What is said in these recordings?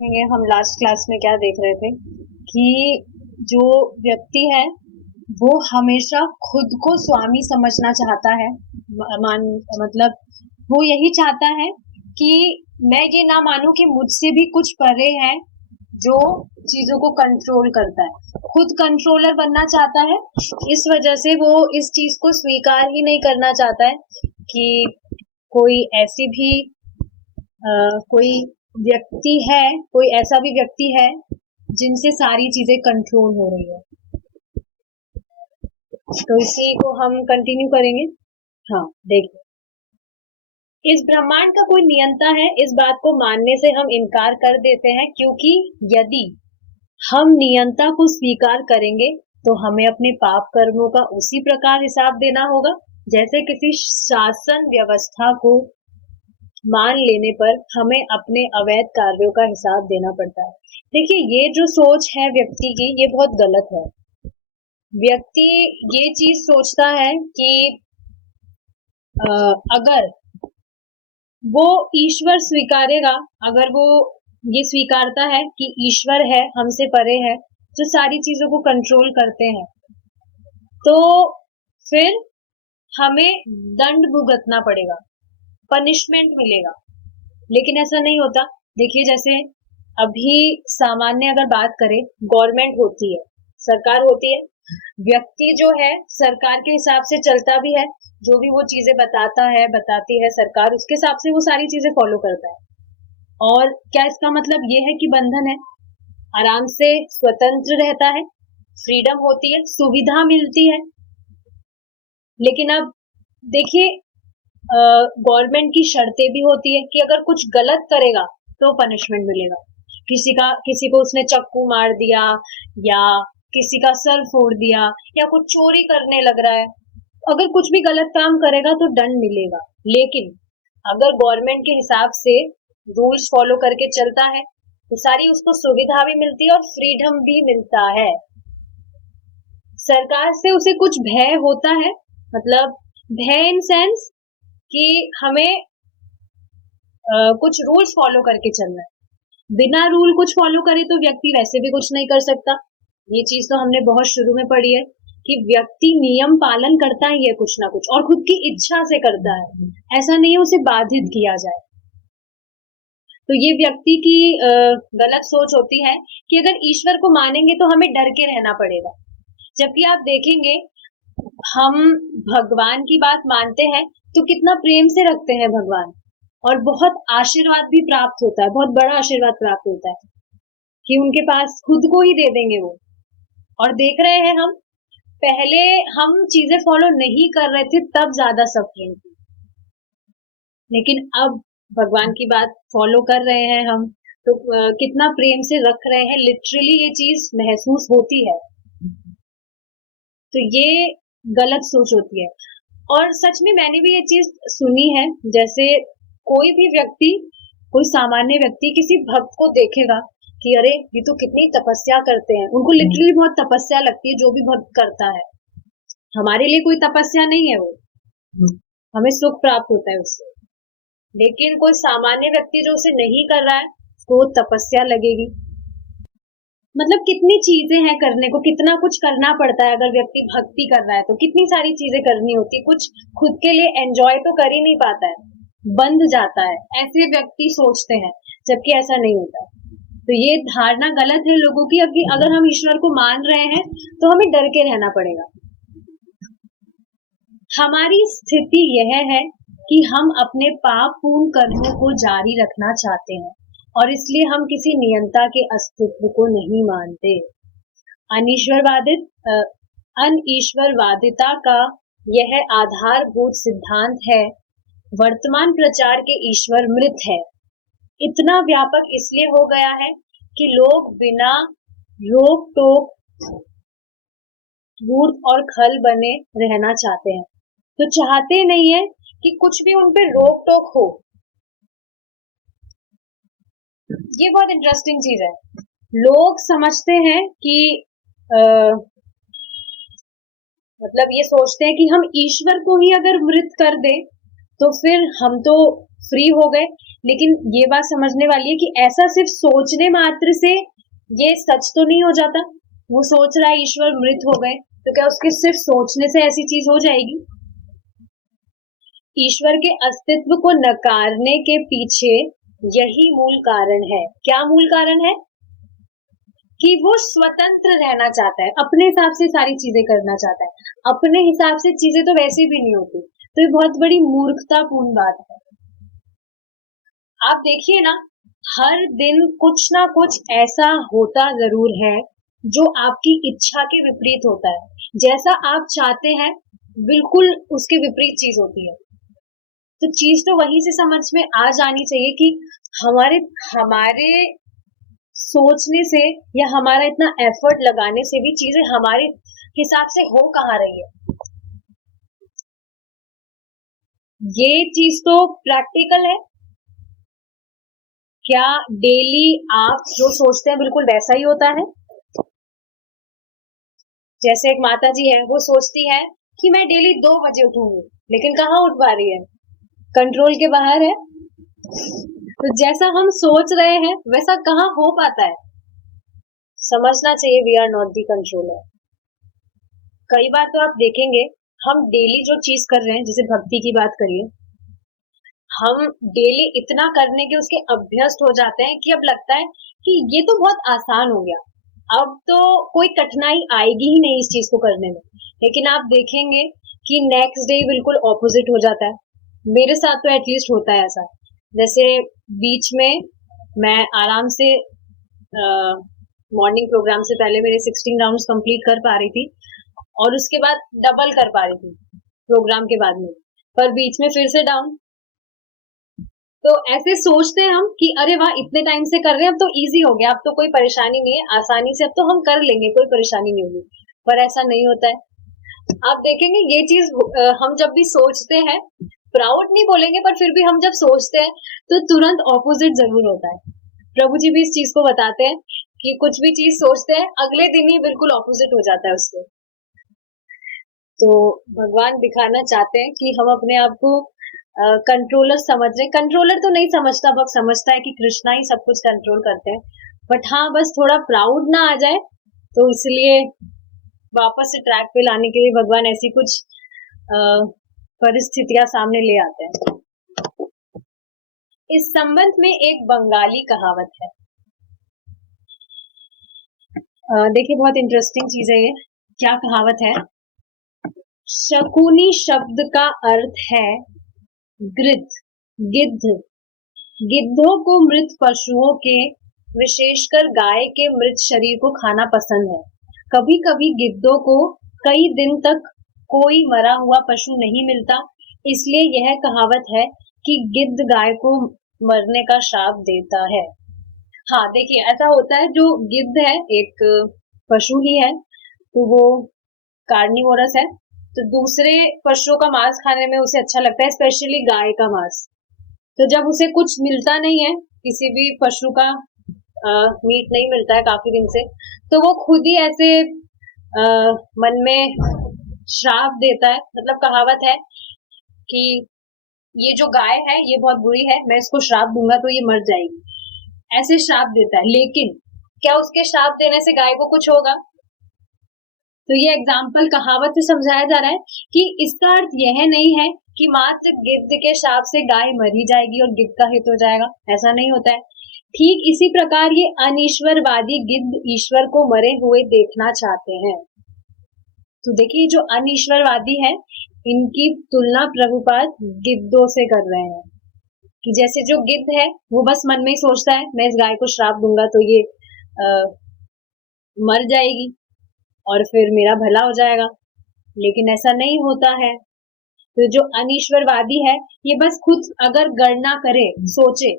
देखेंगे हम last class में क्या देख रहे थे कि जो व्यक्ति है वो हमेशा खुद को स्वामी समझना चाहता है। मान मतलब वो यही चाहता है कि मैं ये ना मानूं कि मुझसे भी कुछ परे है जो चीजों को कंट्रोल करता है। खुद कंट्रोलर बनना चाहता है। इस वजह से वो इस चीज को स्वीकार ही नहीं करना चाहता है कि कोई ऐसी भी कोई व्यक्ति है, कोई ऐसा भी व्यक्ति है जिनसे सारी चीजें कंट्रोल हो रही है। तो इसी को हम कंटिन्यू करेंगे। हाँ, देखिए, इस ब्रह्मांड का कोई नियंता है, इस बात को मानने से हम इनकार कर देते हैं, क्योंकि यदि हम नियंता को स्वीकार करेंगे तो हमें अपने पाप कर्मों का उसी प्रकार हिसाब देना होगा जैसे किसी शासन व्यवस्था को मान लेने पर हमें अपने अवैध कार्यों का हिसाब देना पड़ता है। देखिए, ये जो सोच है व्यक्ति की, ये बहुत गलत है। व्यक्ति ये चीज सोचता है कि अगर वो ईश्वर स्वीकारेगा, अगर वो ये स्वीकारता है कि ईश्वर है, हमसे परे है, जो सारी चीजों को कंट्रोल करते हैं, तो फिर हमें दंड भुगतना पड़ेगा, पनिशमेंट मिलेगा। लेकिन ऐसा नहीं होता। देखिए, जैसे अभी सामान्य अगर बात करें, गवर्नमेंट होती है, सरकार होती है, व्यक्ति जो है सरकार के हिसाब से चलता भी है। जो भी वो चीजें बताता है, बताती है सरकार, उसके हिसाब से वो सारी चीजें फॉलो करता है। और क्या इसका मतलब ये है कि बंधन है? आराम से स्वतंत्र रहता है, फ्रीडम होती है, सुविधा मिलती है। लेकिन अब देखिए, गवर्नमेंट की शर्तें भी होती है कि अगर कुछ गलत करेगा तो पनिशमेंट मिलेगा। किसी को उसने चक्कू मार दिया, या किसी का सर फोड़ दिया, या कुछ चोरी करने लग रहा है, अगर कुछ भी गलत काम करेगा तो दंड मिलेगा। लेकिन अगर गवर्नमेंट के हिसाब से रूल्स फॉलो करके चलता है तो सारी उसको सुविधा भी मिलती है और फ्रीडम भी मिलता है। सरकार से उसे कुछ भय होता है, मतलब भय इन सेंस कि हमें कुछ रूल्स फॉलो करके चलना है। बिना रूल कुछ फॉलो करे तो व्यक्ति वैसे भी कुछ नहीं कर सकता। ये चीज तो हमने बहुत शुरू में पढ़ी है कि व्यक्ति नियम पालन करता ही है कुछ ना कुछ, और खुद की इच्छा से करता है। ऐसा नहीं है उसे बाधित किया जाए। तो ये व्यक्ति की गलत सोच होती है कि अगर ईश्वर को मानेंगे तो हमें डर के रहना पड़ेगा। जबकि आप देखेंगे, हम भगवान की बात मानते हैं तो कितना प्रेम से रखते हैं भगवान, और बहुत आशीर्वाद भी प्राप्त होता है, बहुत बड़ा आशीर्वाद प्राप्त होता है कि उनके पास खुद को ही दे देंगे वो। और देख रहे हैं हम, पहले हम चीजें फॉलो नहीं कर रहे थे तब ज्यादा सफरिंग थी, लेकिन अब भगवान की बात फॉलो कर रहे हैं हम तो कितना प्रेम से रख रहे हैं, लिटरली ये चीज महसूस होती है। तो ये गलत सोच होती है। और सच में मैंने भी ये चीज सुनी है, जैसे कोई भी व्यक्ति, कोई सामान्य व्यक्ति किसी भक्त को देखेगा कि अरे ये तो कितनी तपस्या करते हैं, उनको लिटरली बहुत तपस्या लगती है जो भी भक्त करता है। हमारे लिए कोई तपस्या नहीं है वो, हमें सुख प्राप्त होता है उससे। लेकिन कोई सामान्य व्यक्ति जो उसे नहीं कर रहा है, तो तपस्या लगेगी। मतलब कितनी चीजें हैं करने को, कितना कुछ करना पड़ता है। अगर व्यक्ति भक्ति कर रहा है तो कितनी सारी चीजें करनी होती, कुछ खुद के लिए एंजॉय तो कर ही नहीं पाता है, बंध जाता है। ऐसे व्यक्ति सोचते हैं, जबकि ऐसा नहीं होता। तो ये धारणा गलत है लोगों की कि अगर हम ईश्वर को मान रहे हैं तो हमें डर के रहना पड़ेगा। हमारी स्थिति यह है कि हम अपने पाप पूर्ण कर्मों को जारी रखना चाहते हैं, और इसलिए हम किसी नियंता के अस्तित्व को नहीं मानते। अनईश्वरवादिता का यह आधारभूत सिद्धांत है। वर्तमान प्रचार के ईश्वर मृत है। इतना व्यापक इसलिए हो गया है कि लोग बिना रोक टोक मूर्ख और खल बने रहना चाहते हैं। तो चाहते नहीं है कि कुछ भी उन पे रोक टोक हो। ये बहुत इंटरेस्टिंग चीज है। लोग समझते हैं कि मतलब ये सोचते हैं कि हम ईश्वर को ही अगर मृत कर दे तो फिर हम तो फ्री हो गए। लेकिन ये बात समझने वाली है कि ऐसा सिर्फ सोचने मात्र से ये सच तो नहीं हो जाता। वो सोच रहा है ईश्वर मृत हो गए, तो क्या उसके सिर्फ सोचने से ऐसी चीज हो जाएगी? ईश्वर के अस्तित्व को नकारने के पीछे यही मूल कारण है। क्या मूल कारण है? कि वो स्वतंत्र रहना चाहता है, अपने हिसाब से सारी चीजें करना चाहता है। अपने हिसाब से चीजें तो वैसे भी नहीं होती, तो ये बहुत बड़ी मूर्खतापूर्ण बात है। आप देखिए ना, हर दिन कुछ ना कुछ ऐसा होता जरूर है जो आपकी इच्छा के विपरीत होता है। जैसा आप चाहते हैं बिल्कुल उसके विपरीत चीज होती है। तो चीज तो वहीं से समझ में आ जानी चाहिए कि हमारे हमारे सोचने से या हमारा इतना एफर्ट लगाने से भी चीजें हमारे हिसाब से हो कहाँ रही है। ये चीज तो प्रैक्टिकल है। क्या डेली आप जो सोचते हैं बिल्कुल वैसा ही होता है? जैसे एक माता जी है, वो सोचती है कि मैं डेली 2 बजे उठूंगी, लेकिन कहाँ उठ पा रही है, कंट्रोल के बाहर है। तो जैसा हम सोच रहे हैं वैसा कहाँ हो पाता है? समझना चाहिए we are not the controller. कई बार तो आप देखेंगे, हम डेली जो चीज कर रहे हैं, जैसे भक्ति की बात करिए, हम डेली इतना करने के उसके अभ्यस्त हो जाते हैं कि अब लगता है कि ये तो बहुत आसान हो गया, अब तो कोई कठिनाई आएगी ही नहीं इस चीज को करने में। लेकिन आप देखेंगे कि नेक्स्ट डे बिल्कुल ऑपोजिट हो जाता है। मेरे साथ तो एटलीस्ट होता है ऐसा। जैसे बीच में मैं आराम से मॉर्निंग प्रोग्राम से पहले मेरे 16 राउंड्स कंप्लीट कर पा रही थी, और उसके बाद डबल कर पा रही थी प्रोग्राम के बाद में, पर बीच में फिर से डाउन। तो ऐसे सोचते हैं हम कि अरे वाह, इतने टाइम से कर रहे हैं, अब तो इजी हो गया, अब तो कोई परेशानी नहीं है, आसानी से अब तो हम कर लेंगे, कोई परेशानी नहीं होगी। पर ऐसा नहीं होता है। आप देखेंगे ये चीज हम जब भी सोचते हैं, प्राउड नहीं बोलेंगे, पर फिर भी हम जब सोचते हैं तो तुरंत ऑपोजिट जरूर होता है। प्रभु जी भी इस चीज को बताते हैं कि कुछ भी चीज सोचते हैं, अगले दिन ही बिल्कुल ऑपोजिट हो जाता है उसके। तो भगवान दिखाना चाहते हैं कि हम अपने आप को कंट्रोलर समझ रहे। कंट्रोलर तो नहीं समझता, बस समझता है कि कृष्णा ही सब कुछ कंट्रोल करते हैं। बट हाँ, बस थोड़ा प्राउड ना आ जाए, तो इसलिए वापस से ट्रैक पे लाने के लिए भगवान ऐसी कुछ परिस्थितियां सामने ले आते हैं। इस संबंध में एक बंगाली कहावत है। देखिए, बहुत इंटरेस्टिंग चीज है ये। क्या कहावत है? शकुनी शब्द का अर्थ है गृध, गिद्ध। गिद्धों को मृत पशुओं के, विशेषकर गाय के मृत शरीर को खाना पसंद है। कभी कभी गिद्धों को कई दिन तक कोई मरा हुआ पशु नहीं मिलता, इसलिए यह कहावत है कि गिद्ध गाय को मरने का श्राप देता है। हाँ, देखिए, ऐसा होता है, जो गिद्ध है एक पशु ही है, तो वो कार्निवोरस है, तो दूसरे पशुओं का मांस खाने में उसे अच्छा लगता है, स्पेशली गाय का मांस। तो जब उसे कुछ मिलता नहीं है, किसी भी पशु का मीट नहीं मिलता है काफी दिन से, तो वो खुद ही ऐसे मन में श्राप देता है। मतलब कहावत है कि ये जो गाय है ये बहुत बुरी है, मैं इसको श्राप दूंगा तो ये मर जाएगी, ऐसे श्राप देता है। लेकिन क्या उसके श्राप देने से गाय को कुछ होगा? तो ये एग्जाम्पल कहावत से समझाया जा रहा है कि इसका अर्थ यह नहीं है कि मात्र गिद्ध के श्राप से गाय मर ही जाएगी और गिद्ध का हित हो जाएगा, ऐसा नहीं होता है। ठीक इसी प्रकार ये अनीश्वरवादी गिद्ध ईश्वर को मरे हुए देखना चाहते हैं। तो देखिए, जो अनीश्वरवादी है, इनकी तुलना प्रभुपाद गिद्धों से कर रहे हैं कि जैसे जो गिद्ध है वो बस मन में ही सोचता है मैं इस गाय को श्राप दूंगा तो ये मर जाएगी और फिर मेरा भला हो जाएगा, लेकिन ऐसा नहीं होता है। तो जो अनीश्वरवादी है, ये बस खुद अगर गणना करे, सोचे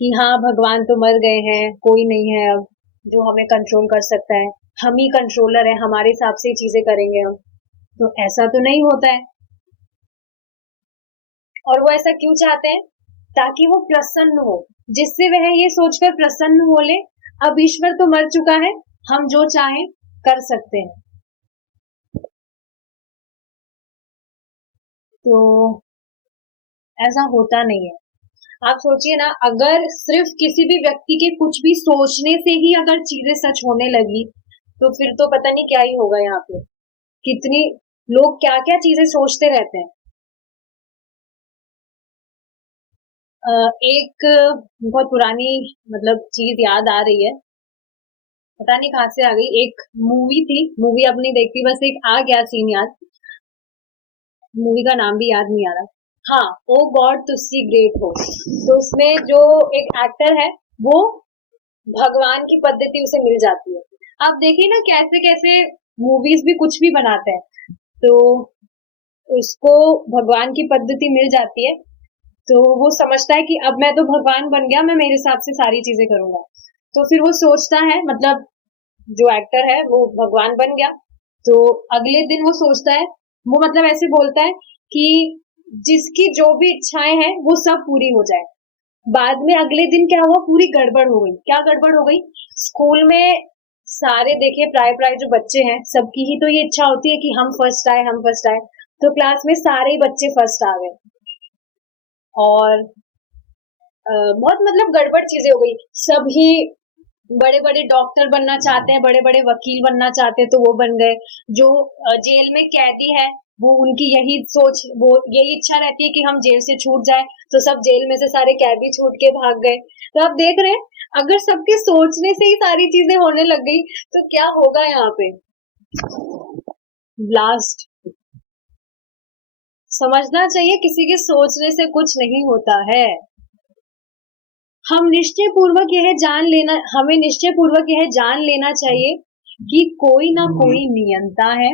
कि हाँ भगवान तो मर गए हैं, कोई नहीं है अब जो हमें कंट्रोल कर सकता है, हम ही कंट्रोलर है, हमारे हिसाब से ही चीजें करेंगे हम, तो ऐसा तो नहीं होता है। और वो ऐसा क्यों चाहते हैं? ताकि वो प्रसन्न हो, जिससे वह ये सोचकर प्रसन्न हो ले, अब ईश्वर तो मर चुका है, हम जो चाहें कर सकते हैं। तो ऐसा होता नहीं है। आप सोचिए ना, अगर सिर्फ किसी भी व्यक्ति के कुछ भी सोचने से ही अगर चीजें सच होने लगी, तो फिर तो पता नहीं क्या ही होगा यहाँ पे। कितनी लोग क्या क्या चीजें सोचते रहते हैं। एक बहुत पुरानी मतलब चीज याद आ रही है, पता नहीं कहाँ से आ गई। एक मूवी थी, मूवी अब नहीं देखती, बस एक आ गया सीन याद, मूवी का नाम भी याद नहीं आ रहा। हाँ, ओ गॉड तुस्सी ग्रेट हो। तो उसमें जो एक एक्टर है, वो भगवान की पद्धति उसे मिल जाती है। आप देखिए ना कैसे कैसे मूवीज भी कुछ भी बनाते हैं, तो उसको भगवान की पद्धति मिल जाती है, तो वो समझता है कि अब मैं तो भगवान बन गया, मैं मेरे हिसाब से सारी चीजें करूंगा। तो फिर वो सोचता है, मतलब जो एक्टर है वो भगवान बन गया, तो अगले दिन वो सोचता है, वो मतलब ऐसे बोलता है कि जिसकी जो भी इच्छाएं हैं वो सब पूरी हो जाए। बाद में अगले दिन क्या हुआ, पूरी गड़बड़ हो गई। क्या गड़बड़ हो गई? स्कूल में सारे देखिए, प्राय प्राय जो बच्चे हैं सबकी ही तो ये इच्छा होती है कि हम फर्स्ट आए, हम फर्स्ट आए। तो क्लास में सारे ही बच्चे फर्स्ट आ गए, और बहुत मतलब गड़बड़ चीजें हो गई। सभी बड़े बड़े डॉक्टर बनना चाहते हैं, बड़े बड़े वकील बनना चाहते हैं, तो वो बन गए। जो जेल में कैदी है, वो उनकी यही सोच, वो यही इच्छा रहती है कि हम जेल से छूट जाए, तो सब जेल में से सारे कैदी छूट के भाग गए। तो आप देख रहे हैं, अगर सबके सोचने से ही सारी चीजें होने लग गई, तो क्या होगा यहाँ पे? ब्लास्ट। समझना चाहिए, किसी के सोचने से कुछ नहीं होता है। हमें निश्चय पूर्वक यह जान लेना चाहिए कि कोई ना कोई नियंता है,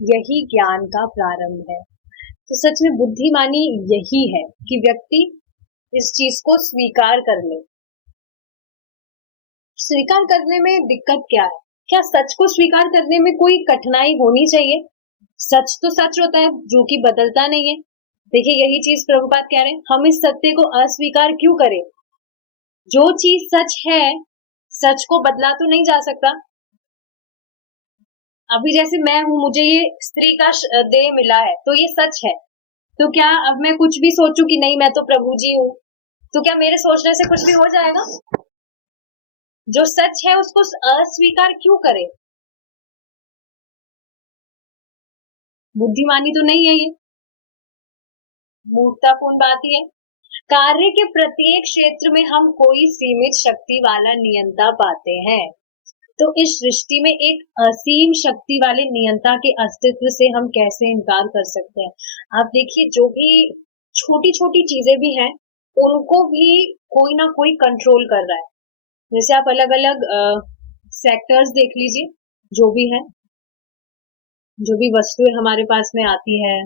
यही ज्ञान का प्रारंभ है। तो सच में बुद्धिमानी यही है कि व्यक्ति इस चीज को स्वीकार कर ले। स्वीकार करने में दिक्कत क्या है? क्या सच को स्वीकार करने में कोई कठिनाई होनी चाहिए? सच तो सच होता है, जो कि बदलता नहीं है। देखिए, यही चीज प्रभुपाद कह रहे हैं, हम इस सत्य को अस्वीकार क्यों करें? जो चीज सच है, सच को बदला तो नहीं जा सकता। अभी जैसे मैं हूं, मुझे ये स्त्री का देह मिला है, तो ये सच है। तो क्या अब मैं कुछ भी सोचूं कि नहीं मैं तो प्रभु जी हूँ, तो क्या मेरे सोचने से कुछ भी हो जाएगा? जो सच है उसको अस्वीकार क्यों करे? बुद्धिमानी तो नहीं है ये, मूर्खतापूर्ण बात ही है। कार्य के प्रत्येक क्षेत्र में हम कोई सीमित शक्ति वाला नियंता पाते हैं, तो इस सृष्टि में एक असीम शक्ति वाले नियंता के अस्तित्व से हम कैसे इनकार कर सकते हैं? आप देखिए, जो भी छोटी छोटी चीजें भी हैं, उनको भी कोई ना कोई कंट्रोल कर रहा है। जैसे आप अलग अलग सेक्टर्स देख लीजिए, जो भी है, जो भी वस्तुएं हमारे पास में आती है,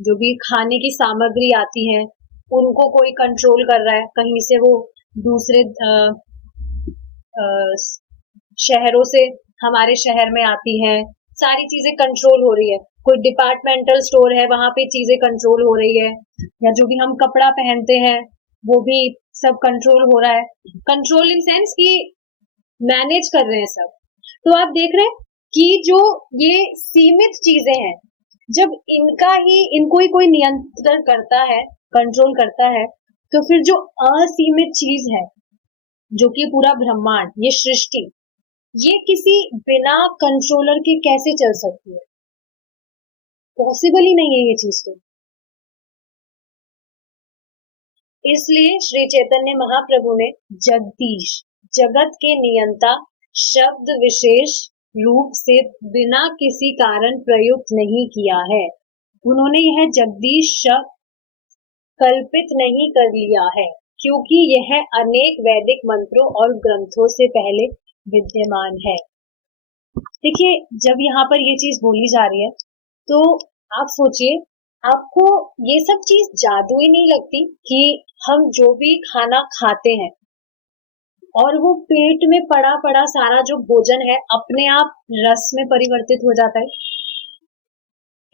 जो भी खाने की सामग्री आती है, उनको कोई कंट्रोल कर रहा है। कहीं से वो दूसरे शहरों से हमारे शहर में आती हैं, सारी चीजें कंट्रोल हो रही है। कोई डिपार्टमेंटल स्टोर है, वहां पे चीजें कंट्रोल हो रही है, या जो भी हम कपड़ा पहनते हैं वो भी सब कंट्रोल हो रहा है। कंट्रोल इन सेंस कि मैनेज कर रहे हैं सब। तो आप देख रहे हैं कि जो ये सीमित चीजें हैं, जब इनको ही कोई नियंत्रण करता है, कंट्रोल करता है, तो फिर जो असीमित चीज है, जो कि पूरा ब्रह्मांड, ये सृष्टि, ये किसी बिना कंट्रोलर के कैसे चल सकती है? पॉसिबल ही नहीं है ये चीज तो। इसलिए श्री चैतन्य महाप्रभु ने जगदीश, जगत के नियंता शब्द विशेष रूप से बिना किसी कारण प्रयुक्त नहीं किया है। उन्होंने यह जगदीश शब्द कल्पित नहीं कर लिया है, क्योंकि यह अनेक वैदिक मंत्रों और ग्रंथों से पहले विद्यमान है। देखिए, जब यहाँ पर ये चीज बोली जा रही है, तो आप सोचिए, आपको ये सब चीज जादू ही नहीं लगती कि हम जो भी खाना खाते हैं, और वो पेट में पड़ा पड़ा सारा जो भोजन है अपने आप रस में परिवर्तित हो जाता है।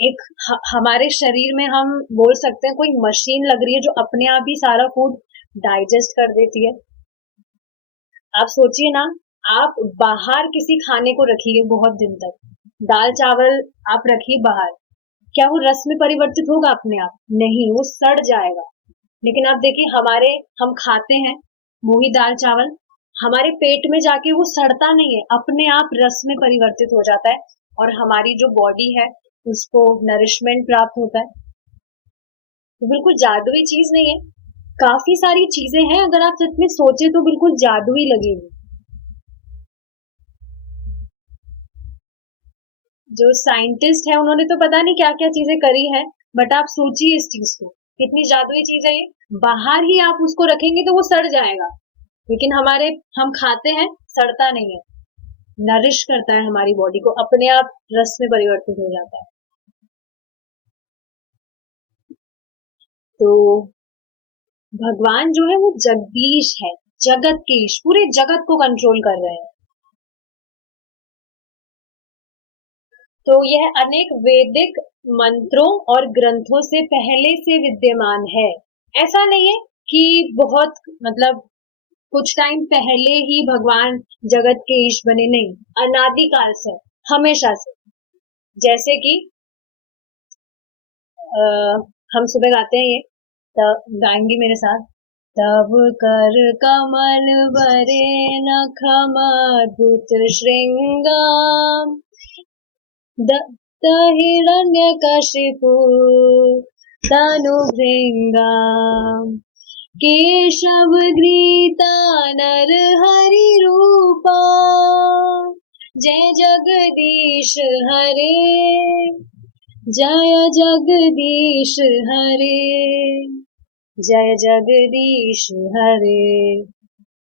एक हमारे शरीर में हम बोल सकते हैं कोई मशीन लग रही है जो अपने आप ही सारा फूड डाइजेस्ट कर देती है। आप सोचिए ना, आप बाहर किसी खाने को रखिए बहुत दिन तक, दाल चावल आप रखिए बाहर, क्या वो रस में परिवर्तित होगा अपने आप? नहीं, वो सड़ जाएगा। लेकिन अब देखिए हम खाते हैं मूंगी दाल चावल, हमारे पेट में जाके वो सड़ता नहीं है, अपने आप रस में परिवर्तित हो जाता है और हमारी जो बॉडी है उसको नरिशमेंट प्राप्त होता है। तो बिल्कुल जादुई चीज नहीं है, काफी सारी चीजें हैं, अगर आप सच में सोचे तो बिल्कुल जादुई लगेगी। जो साइंटिस्ट है उन्होंने तो पता नहीं क्या क्या चीजें करी है, बट आप सोचिए इस चीज को, कितनी जादुई चीज है ये। बाहर ही आप उसको रखेंगे तो वो सड़ जाएगा, लेकिन हम खाते हैं, सड़ता नहीं है, नरिश करता है हमारी बॉडी को, अपने आप रस में परिवर्तित हो जाता है। तो भगवान जो है वो जगदीश है, जगत के ईश, पूरे जगत को कंट्रोल कर रहे हैं। तो यह अनेक वैदिक मंत्रों और ग्रंथों से पहले से विद्यमान है। ऐसा नहीं है कि बहुत मतलब कुछ टाइम पहले ही भगवान जगत के ईश बने, नहीं, अनादिकाल से, हमेशा से। जैसे कि हम सुबह गाते हैं ये, गाएंगे मेरे साथ। तब कर कमल बरे नख अद्भुत श्रृंगार, दत्त हिरण्यकशिपु तनुभृंगाम, केशवगृहीता नरहरि रूपा, जय जगदीश हरे, जय जगदीश हरे, जय जगदीश हरे।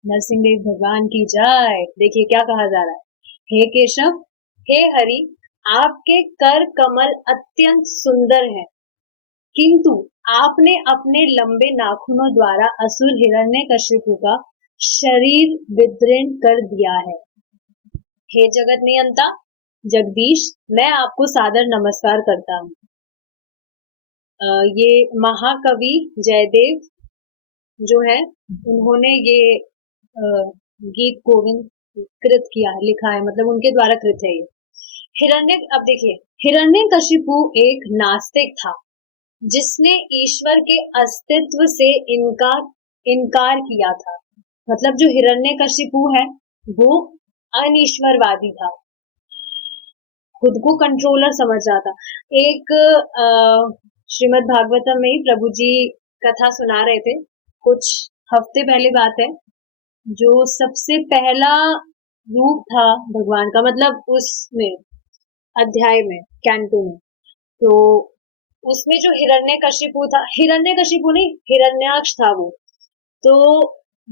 नरसिंहदेव भगवान की जय। देखिए क्या कहा जा रहा है, हे केशव, हे हरि, आपके कर कमल अत्यंत सुंदर हैं, किंतु आपने अपने लंबे नाखूनों द्वारा असुर हिरण्यकशिपु का शरीर विदीर्ण कर दिया है। हे जगत नियंता जगदीश, मैं आपको सादर नमस्कार करता हूँ। ये महाकवि जयदेव जो है, उन्होंने ये गीत गोविंद कृत किया है, लिखा है, मतलब उनके द्वारा कृत है ये। अब देखिए, हिरण्यकशिपु एक नास्तिक था जिसने ईश्वर के अस्तित्व से इनकार किया था। मतलब जो हिरण्यकशिपु है वो अनीश्वरवादी था, खुद को कंट्रोलर समझ रहा था। एक श्रीमद् भागवतम में ही प्रभु जी कथा सुना रहे थे, कुछ हफ्ते पहले बात है, जो सबसे पहला रूप था भगवान का, मतलब उसमें अध्याय में, कैंटो में, तो उसमें जो हिरण्यकशिपु था, हिरण्यकशिपु नहीं, हिरण्याक्ष था वो, तो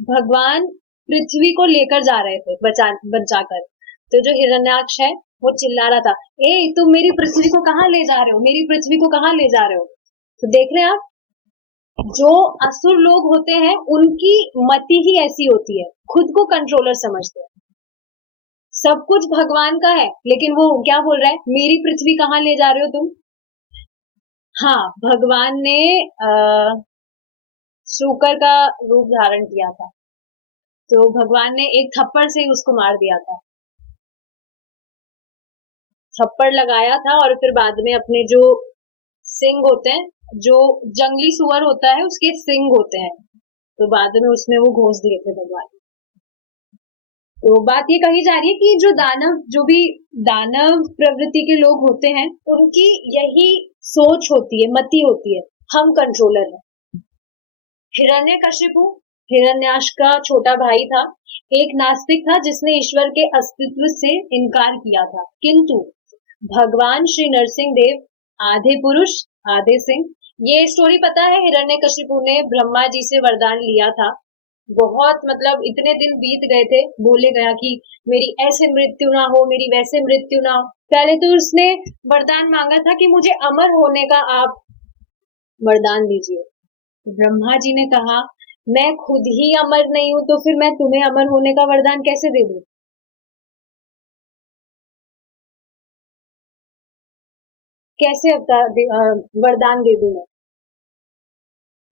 भगवान पृथ्वी को लेकर जा रहे थे बचाकर। तो जो हिरण्याक्ष है वो चिल्ला रहा था, ए तुम मेरी पृथ्वी को कहाँ ले जा रहे हो, मेरी पृथ्वी को कहाँ ले जा रहे हो। तो देख रहे हैं आप, जो असुर लोग होते हैं उनकी मति ही ऐसी होती है, खुद को कंट्रोलर समझते हैं, सब कुछ भगवान का है, लेकिन वो क्या बोल रहा है, मेरी पृथ्वी कहाँ ले जा रहे हो तुम। हाँ, भगवान ने शूकर का रूप धारण किया था, तो भगवान ने एक थप्पड़ से ही उसको मार दिया था, थप्पड़ लगाया था, और फिर बाद में अपने जो सिंग होते हैं, जो जंगली सुअर होता है उसके सिंग होते हैं, तो बाद में उसमें वो घोंस दिए थे भगवान। तो बात ये कही जा रही है कि जो भी दानव प्रवृत्ति के लोग होते हैं, उनकी यही सोच होती है, मति होती है, हम कंट्रोलर हैं। हिरण्यकशिपु हिरण्याक्ष का छोटा भाई था, एक नास्तिक था जिसने ईश्वर के अस्तित्व से इनकार किया था, किंतु भगवान श्री नरसिंह देव, आधे पुरुष आधे सिंह। ये स्टोरी पता है, हिरण्यकशिपु ने ब्रह्मा जी से वरदान लिया था, बहुत मतलब इतने दिन बीत गए थे, बोले गया कि मेरी ऐसे मृत्यु ना हो, मेरी वैसे मृत्यु ना हो। पहले तो उसने वरदान मांगा था कि मुझे अमर होने का आप वरदान दीजिए। ब्रह्मा जी ने कहा, मैं खुद ही अमर नहीं हूं, तो फिर मैं तुम्हें अमर होने का वरदान कैसे दे दूं, कैसे वरदान दे दूं मैं।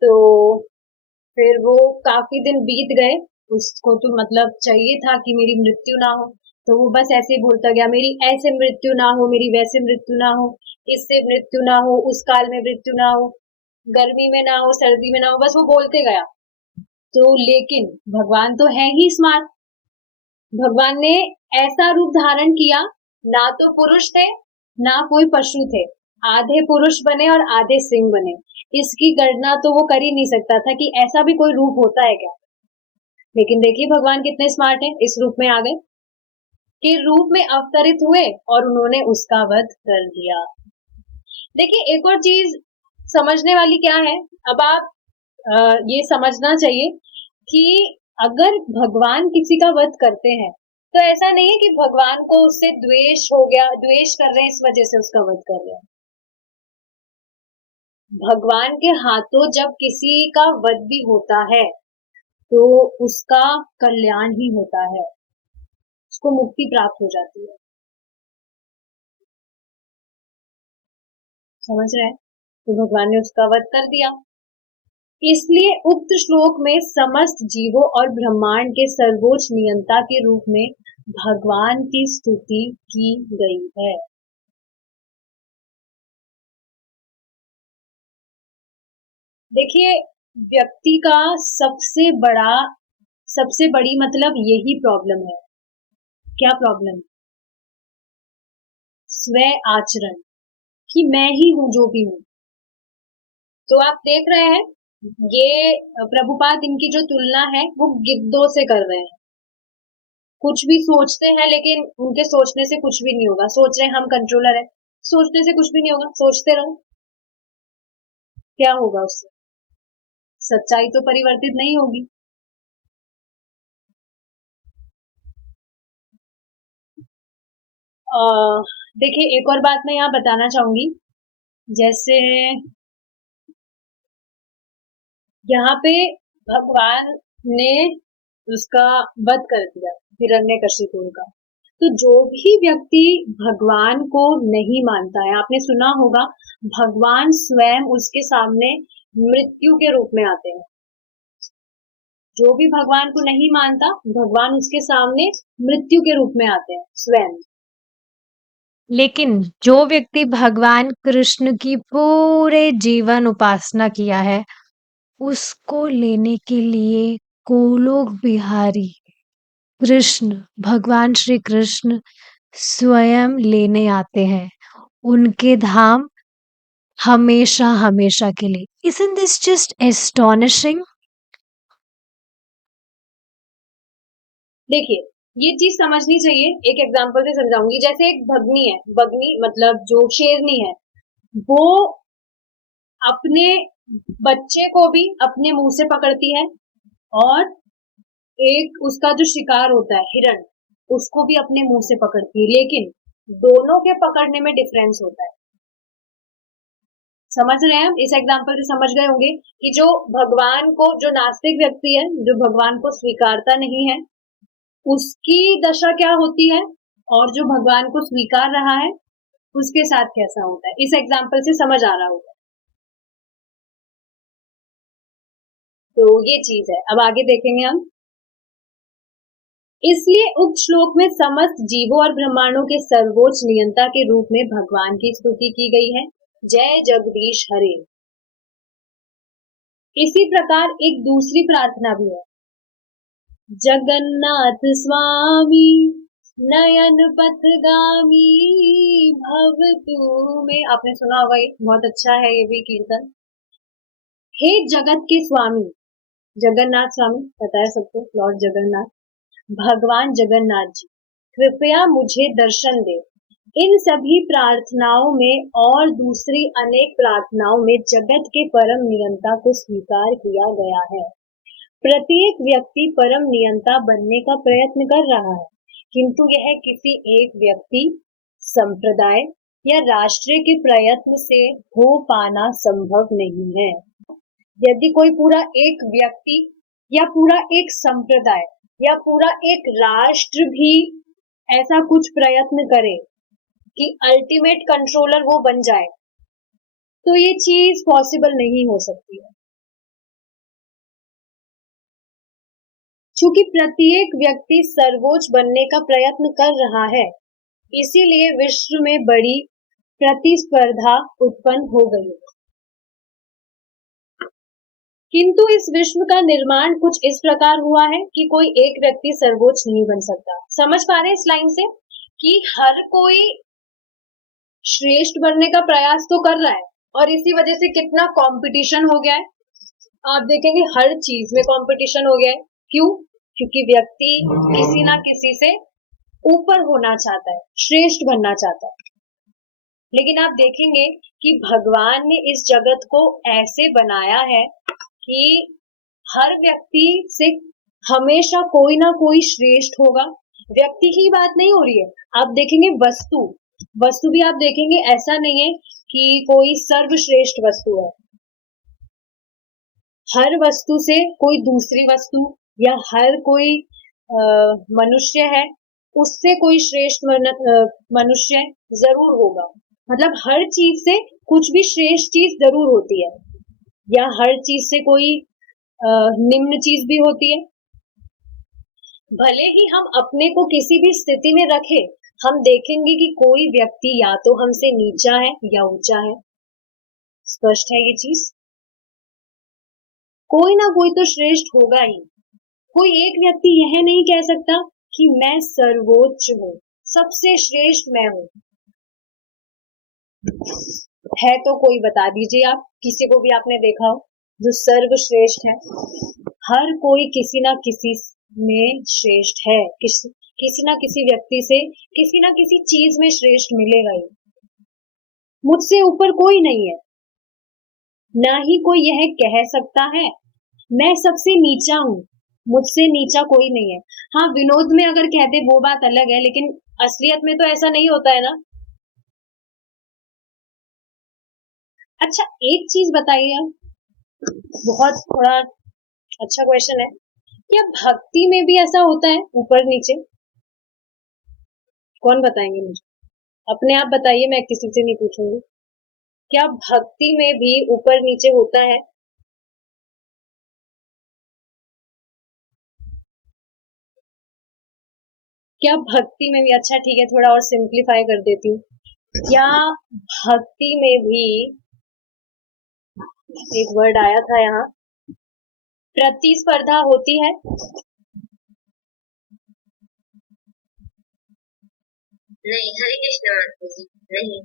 तो फिर वो काफी दिन बीत गए, उसको तो मतलब चाहिए था कि मेरी मृत्यु ना हो, तो वो बस ऐसे ही बोलता गया, मेरी ऐसे मृत्यु ना हो, मेरी वैसे मृत्यु ना हो, इससे मृत्यु ना हो, उस काल में मृत्यु ना हो। गर्मी में ना हो, सर्दी में ना हो, बस वो बोलते गया। तो लेकिन भगवान तो है ही स्मार्ट। भगवान ने ऐसा रूप धारण किया, ना तो पुरुष थे, ना कोई पशु थे, आधे पुरुष बने और आधे सिंह बने। इसकी गणना तो वो कर ही नहीं सकता था कि ऐसा भी कोई रूप होता है क्या। लेकिन देखिए भगवान कितने स्मार्ट हैं, इस रूप में आ गए कि रूप में अवतरित हुए और उन्होंने उसका वध कर दिया। देखिए एक और चीज समझने वाली क्या है, अब आप ये समझना चाहिए कि अगर भगवान किसी का वध करते हैं तो ऐसा नहीं है कि भगवान को उससे द्वेष हो गया, द्वेष कर रहे हैं इस वजह से उसका वध कर रहे हैं। भगवान के हाथों जब किसी का वध भी होता है तो उसका कल्याण ही होता है, उसको मुक्ति प्राप्त हो जाती है। समझ रहे हैं? तो भगवान ने उसका वध कर दिया। इसलिए उक्त श्लोक में समस्त जीवों और ब्रह्मांड के सर्वोच्च नियंता के रूप में भगवान की स्तुति की गई है। देखिए व्यक्ति का सबसे बड़ी मतलब यही प्रॉब्लम है। क्या प्रॉब्लम? स्व आचरण, कि मैं ही हूं जो भी हूं। तो आप देख रहे हैं ये प्रभुपाद इनकी जो तुलना है वो गिद्धों से कर रहे हैं। कुछ भी सोचते हैं लेकिन उनके सोचने से कुछ भी नहीं होगा। सोच रहे हैं हम कंट्रोलर है, सोचने से कुछ भी नहीं होगा, सोचते रहो। क्या होगा उससे? सच्चाई तो परिवर्तित नहीं होगी। देखिए एक और बात मैं यहाँ बताना चाहूंगी, जैसे यहाँ पे भगवान ने उसका वध कर दिया, हिरण्यकशिपु का। तो जो भी व्यक्ति भगवान को नहीं मानता है, आपने सुना होगा भगवान स्वयं उसके सामने मृत्यु के रूप में आते हैं। जो भी भगवान को नहीं मानता, भगवान उसके सामने मृत्यु के रूप में आते हैं स्वयं। लेकिन जो व्यक्ति भगवान कृष्ण की पूरे जीवन उपासना किया है, उसको लेने के लिए गोलोक बिहारी कृष्ण, भगवान श्री कृष्ण स्वयं लेने आते हैं उनके धाम, हमेशा हमेशा के लिए। Isn't this just astonishing? देखिए ये चीज समझनी चाहिए, एक एग्जांपल से समझाऊंगी। जैसे एक भगनी है, भगनी मतलब जो शेरनी है, वो अपने बच्चे को भी अपने मुंह से पकड़ती है और एक उसका जो शिकार होता है हिरण, उसको भी अपने मुंह से पकड़ती है। लेकिन दोनों के पकड़ने में डिफरेंस होता है। समझ रहे हैं? हम इस एग्जांपल से समझ गए होंगे कि जो भगवान को, जो नास्तिक व्यक्ति है, जो भगवान को स्वीकारता नहीं है, उसकी दशा क्या होती है और जो भगवान को स्वीकार रहा है उसके साथ कैसा होता है। इस एग्जाम्पल से समझ आ रहा होगा। तो ये चीज है, अब आगे देखेंगे हम। इसलिए उक्त श्लोक में समस्त जीवों और ब्रह्मांडों के सर्वोच्च नियंता के रूप में भगवान की स्तुति की गई है। जय जगदीश हरे। इसी प्रकार एक दूसरी प्रार्थना भी है, जगन्नाथ स्वामी नयन पथगामी भव तू में। आपने सुना होगा, ये बहुत अच्छा है ये भी कीर्तन। हे जगत के स्वामी, जगन्नाथ स्वामी पता है सबको, लॉर्ड जगन्नाथ, भगवान जगन्नाथ जी, कृपया मुझे दर्शन दे। इन सभी प्रार्थनाओं में और दूसरी अनेक प्रार्थनाओं में जगत के परम नियंता को स्वीकार किया गया है। प्रत्येक व्यक्ति परम नियंता बनने का प्रयत्न कर रहा है, किंतु यह किसी एक व्यक्ति, संप्रदाय या राष्ट्र के प्रयत्न से हो पाना संभव नहीं है। यदि कोई पूरा एक व्यक्ति या पूरा एक संप्रदाय या पूरा एक राष्ट्र भी ऐसा कुछ प्रयत्न करे कि अल्टीमेट कंट्रोलर वो बन जाए, तो ये चीज पॉसिबल नहीं हो सकती है। चूंकि प्रत्येक व्यक्ति सर्वोच्च बनने का प्रयत्न कर रहा है, इसीलिए विश्व में बड़ी प्रतिस्पर्धा उत्पन्न हो गई है। किंतु इस विश्व का निर्माण कुछ इस प्रकार हुआ है कि कोई एक व्यक्ति सर्वोच्च नहीं बन सकता। समझ पा रहे हैं इस लाइन से कि हर कोई श्रेष्ठ बनने का प्रयास तो कर रहा है और इसी वजह से कितना कंपटीशन हो गया है। आप देखेंगे हर चीज में कंपटीशन हो गया है। क्यों? क्योंकि व्यक्ति किसी ना किसी से ऊपर होना चाहता है, श्रेष्ठ बनना चाहता है। लेकिन आप देखेंगे कि भगवान ने इस जगत को ऐसे बनाया है कि हर व्यक्ति से हमेशा कोई ना कोई श्रेष्ठ होगा। व्यक्ति की बात नहीं हो रही है, आप देखेंगे वस्तु भी आप देखेंगे, ऐसा नहीं है कि कोई सर्वश्रेष्ठ वस्तु है। हर वस्तु से कोई दूसरी वस्तु या हर कोई मनुष्य है, उससे कोई श्रेष्ठ मनुष्य जरूर होगा। मतलब हर चीज से कुछ भी श्रेष्ठ चीज जरूर होती है या हर चीज से कोई निम्न चीज भी होती है। भले ही हम अपने को किसी भी स्थिति में रखें, हम देखेंगे कि कोई व्यक्ति या तो हमसे नीचा है या ऊंचा है। स्पष्ट है ये चीज? कोई ना कोई तो श्रेष्ठ होगा ही। कोई एक व्यक्ति यह नहीं कह सकता कि मैं सर्वोच्च हूँ, सबसे श्रेष्ठ मैं हूँ। है तो कोई बता दीजिए, आप किसी को भी आपने देखा हो जो सर्वश्रेष्ठ है। हर कोई किसी ना किसी में श्रेष्ठ है, किसी ना किसी व्यक्ति से किसी ना किसी चीज में श्रेष्ठ मिलेगा ही। मुझसे ऊपर कोई नहीं है, ना ही कोई यह कह सकता है मैं सबसे नीचा हूँ, मुझसे नीचा कोई नहीं है। हाँ, विनोद में अगर कहते वो बात अलग है, लेकिन असलियत में तो ऐसा नहीं होता है ना। अच्छा, एक चीज बताइए, बहुत थोड़ा अच्छा क्वेश्चन है, क्या भक्ति में भी ऐसा होता है ऊपर नीचे? कौन बताएंगे मुझे? अपने आप बताइए, मैं किसी से नहीं पूछूंगी। क्या भक्ति में भी ऊपर नीचे होता है? क्या भक्ति में भी, अच्छा ठीक है, थोड़ा और सिंप्लीफाई कर देती हूँ। क्या भक्ति में भी, एक वर्ड आया था यहाँ, प्रतिस्पर्धा होती है? नहीं, हरे कृष्ण माता जी, नहीं।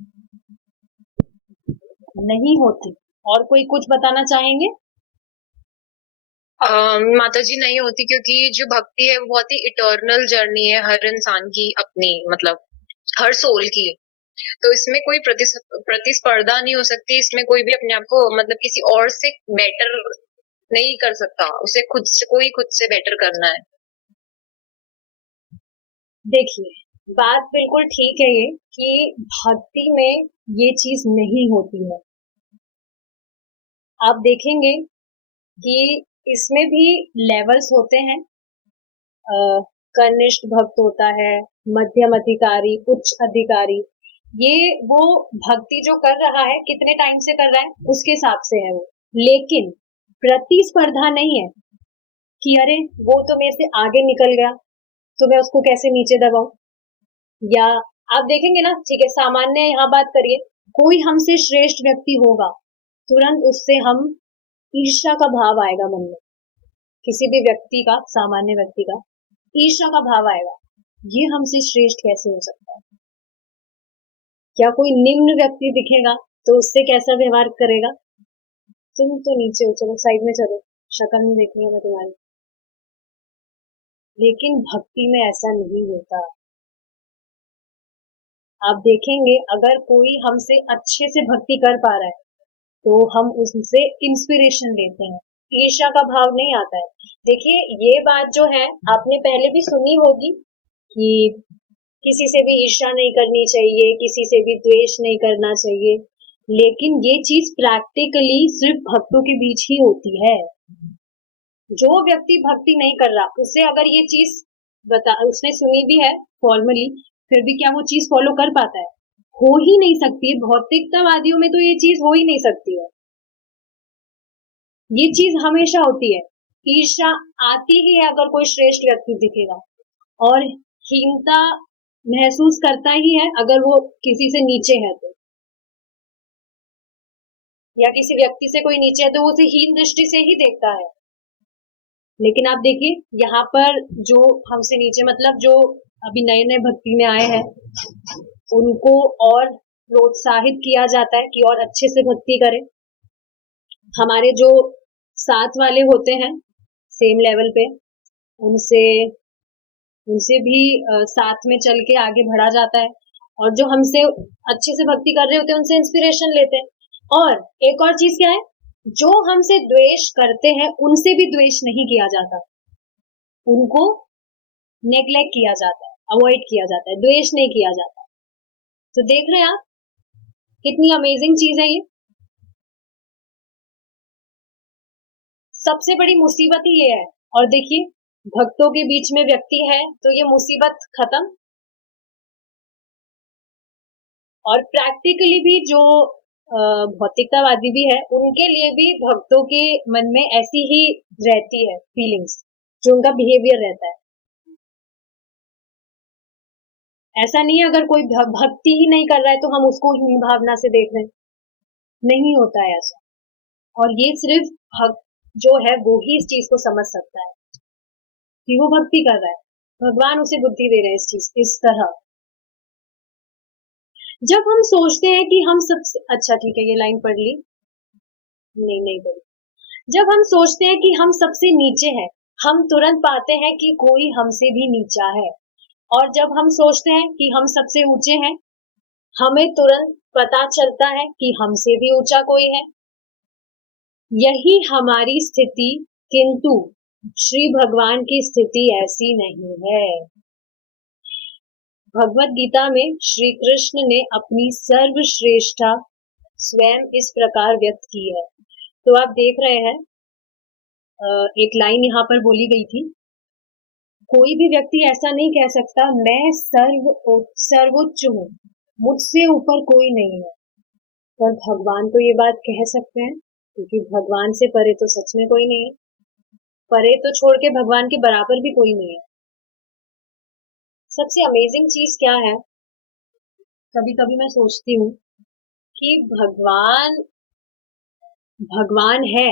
नहीं होती। और कोई कुछ बताना चाहेंगे? माता जी नहीं होती, क्योंकि जो भक्ति है वो बहुत ही इटर्नल जर्नी है हर इंसान की, अपनी मतलब हर सोल की। तो इसमें कोई प्रतिस्पर्धा नहीं हो सकती, इसमें कोई भी अपने आप को मतलब किसी और से बेटर नहीं कर सकता, उसे खुद से बेटर करना है। देखिए, बात बिल्कुल ठीक है ये कि भक्ति में ये चीज नहीं होती है। आप देखेंगे कि इसमें भी लेवल्स होते हैं। कनिष्ठ भक्त होता है, मध्यम अधिकारी, उच्च अधिकारी। ये वो भक्ति जो कर रहा है कितने टाइम से कर रहा है उसके हिसाब से है वो। लेकिन प्रतिस्पर्धा नहीं है कि अरे वो तो मेरे से आगे निकल गया तो मैं उसको कैसे नीचे दबाऊं। या आप देखेंगे ना, ठीक है, सामान्य यहाँ बात करिए, कोई हमसे श्रेष्ठ व्यक्ति होगा, तुरंत उससे हम ईर्ष्या का भाव आएगा मन में। किसी भी व्यक्ति का, सामान्य व्यक्ति का ईर्ष्या का भाव आएगा, ये हमसे श्रेष्ठ कैसे हो सकता है। क्या कोई निम्न व्यक्ति दिखेगा तो उससे कैसा व्यवहार करेगा? तुम तो नीचे हो, चलो साइड में चलो, शक्ल नहीं देखनी है मैं तुम्हारी। लेकिन भक्ति में ऐसा नहीं होता। आप देखेंगे अगर कोई हमसे अच्छे से भक्ति कर पा रहा है तो हम उससे इंस्पिरेशन लेते हैं, ईर्ष्या का भाव नहीं आता है। देखिए, ये बात जो है आपने पहले भी सुनी होगी कि किसी से भी ईर्ष्या नहीं करनी चाहिए, किसी से भी द्वेष नहीं करना चाहिए। लेकिन ये चीज प्रैक्टिकली सिर्फ भक्तों के बीच ही होती है। जो व्यक्ति भक्ति नहीं कर रहा, उससे अगर ये चीज उसने सुनी भी है फॉर्मली, फिर भी क्या वो चीज फॉलो कर पाता है? हो ही नहीं सकती है। भौतिकतावादियों में तो ये चीज हो ही नहीं सकती है। ये चीज हमेशा होती है, ईर्ष्या आती ही है अगर कोई श्रेष्ठ व्यक्ति दिखेगा, और हीनता महसूस करता ही है अगर वो किसी से नीचे है तो। या किसी व्यक्ति से कोई नीचे है तो वो उसे हीन दृष्टि से ही देखता है। लेकिन आप देखिए यहाँ पर जो हमसे नीचे मतलब जो अभी नए नए भक्ति में आए हैं उनको और प्रोत्साहित किया जाता है कि और अच्छे से भक्ति करें। हमारे जो साथ वाले होते हैं सेम लेवल पे उनसे उनसे भी साथ में चल के आगे बढ़ा जाता है और जो हमसे अच्छे से भक्ति कर रहे होते हैं उनसे इंस्पिरेशन लेते हैं। और एक और चीज क्या है, जो हमसे द्वेष करते हैं उनसे भी द्वेष नहीं किया जाता, उनको नेग्लेक्ट किया जाता है, अवॉइड किया जाता है, द्वेष नहीं किया जाता। तो देख रहे हैं आप कितनी अमेजिंग चीज है ये। सबसे बड़ी मुसीबत ही ये है। और देखिए भक्तों के बीच में व्यक्ति है तो ये मुसीबत खत्म। और प्रैक्टिकली भी जो भौतिकतावादी भी है उनके लिए भी भक्तों के मन में ऐसी ही रहती है फीलिंग्स, जो उनका बिहेवियर रहता है। ऐसा नहीं है अगर कोई भक्ति ही नहीं कर रहा है तो हम उसको हीन भावना से देख रहे हैं, नहीं होता है ऐसा। और ये सिर्फ भक्त जो है वो ही इस चीज को समझ सकता है कि वो भक्ति कर रहा है, भगवान उसे बुद्धि दे रहे हैं इस चीज इस तरह। जब हम सोचते हैं कि हम सबसे अच्छा ठीक है ये लाइन पढ़ ली, नहीं पढ़ी। जब हम सोचते हैं कि हम सबसे नीचे हैं हम तुरंत पाते हैं कि कोई हमसे भी नीचा है। और जब हम सोचते हैं कि हम सबसे ऊंचे हैं हमें तुरंत पता चलता है कि हमसे भी ऊंचा कोई है। यही हमारी स्थिति, किंतु श्री भगवान की स्थिति ऐसी नहीं है। भगवत गीता में श्री कृष्ण ने अपनी सर्वश्रेष्ठता स्वयं इस प्रकार व्यक्त की है। तो आप देख रहे हैं एक लाइन यहाँ पर बोली गई थी, कोई भी व्यक्ति ऐसा नहीं कह सकता मैं सर्वोच्च हूँ, मुझसे ऊपर कोई नहीं है। पर भगवान तो ये बात कह सकते हैं क्योंकि भगवान से परे तो सच में कोई नहीं है। परे तो छोड़ के भगवान के बराबर भी कोई नहीं है। सबसे अमेजिंग चीज क्या है, कभी कभी मैं सोचती हूँ कि भगवान है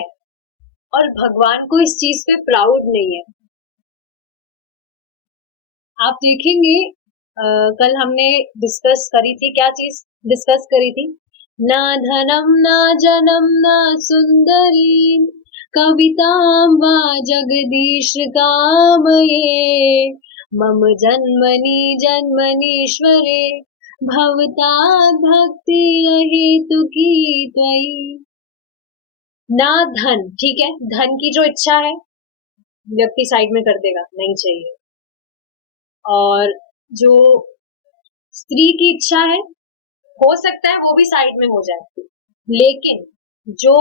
और भगवान को इस चीज पे प्राउड नहीं है। आप देखेंगे कल हमने डिस्कस करी थी, क्या चीज डिस्कस करी थी, ना धनम ना जनम ना सुंदरी कवितां वा जगदीश कामये मम जन्मनि जन्मनीश्वरे भवताद् भक्ति अहेतुकी त्वयि। ना धन, ठीक है, धन की जो इच्छा है व्यक्ति साइड में कर देगा, नहीं चाहिए। और जो स्त्री की इच्छा है हो सकता है वो भी साइड में हो जाए। लेकिन जो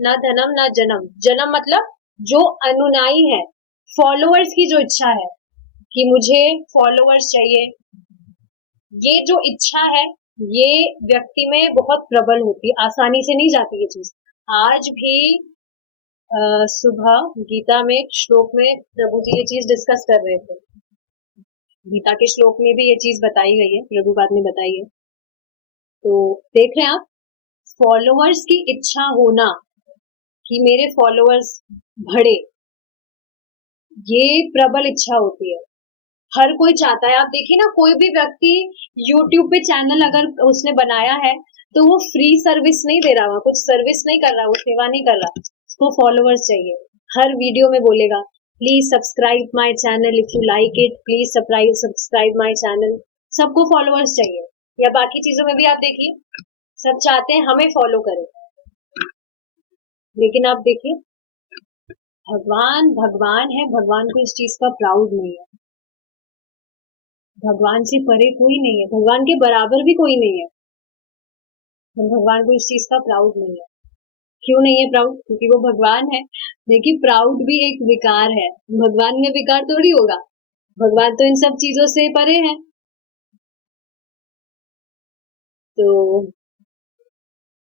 ना धनम ना जन्म, जन्म मतलब जो अनुयायी है, फॉलोअर्स की जो इच्छा है कि मुझे फॉलोअर्स चाहिए, ये जो इच्छा है ये व्यक्ति में बहुत प्रबल होती है, आसानी से नहीं जाती ये चीज। आज भी सुबह गीता में श्लोक में प्रभु जी ये चीज डिस्कस कर रहे थे। गीता के श्लोक में भी ये चीज बताई गई है, प्रभुपाद ने बताई है। तो देख रहे हैं आप, फॉलोअर्स की इच्छा होना कि मेरे फॉलोअर्स बढ़े, ये प्रबल इच्छा होती है, हर कोई चाहता है। आप देखिए ना, कोई भी व्यक्ति यूट्यूब पे चैनल अगर उसने बनाया है तो वो फ्री सर्विस नहीं दे रहा, कुछ सर्विस नहीं कर रहा, वो सेवा नहीं कर रहा, उसको फॉलोअर्स चाहिए। हर वीडियो में बोलेगा please subscribe my channel if you like it, please subscribe my channel. सबको फॉलोअर्स चाहिए। या बाकी चीजों में भी आप देखिए, सब चाहते हैं हमें फॉलो करें। लेकिन आप देखिए भगवान भगवान है, भगवान को इस चीज का प्राउड नहीं है। भगवान से परे कोई नहीं है, भगवान के बराबर भी कोई नहीं है, भगवान को इस चीज का प्राउड नहीं है। क्यों नहीं है प्राउड? क्योंकि वो भगवान है। देखिए प्राउड भी एक विकार है, भगवान में विकार थोड़ी होगा, भगवान तो इन सब चीजों से परे है। तो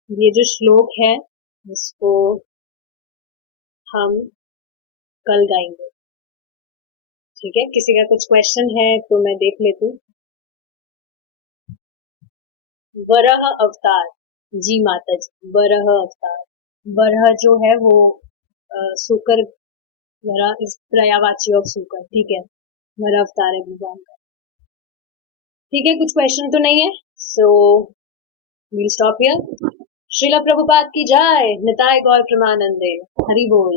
ये जो श्लोक है इसको हम कल गाएंगे, ठीक है? किसी का कुछ क्वेश्चन है तो मैं देख लेती हूँ। वराह अवतार, जी माता जी, वराह अवतार। वराह जो है वो सुकर, वराह इज पर्यायवाची ऑफ सुकर, ठीक है। वराह अवतार है भगवान का। ठीक है, कुछ क्वेश्चन तो नहीं है, so will stop here. Srila Prabhupada की जय, निताय गौर प्रमानंदे, हरि बोल।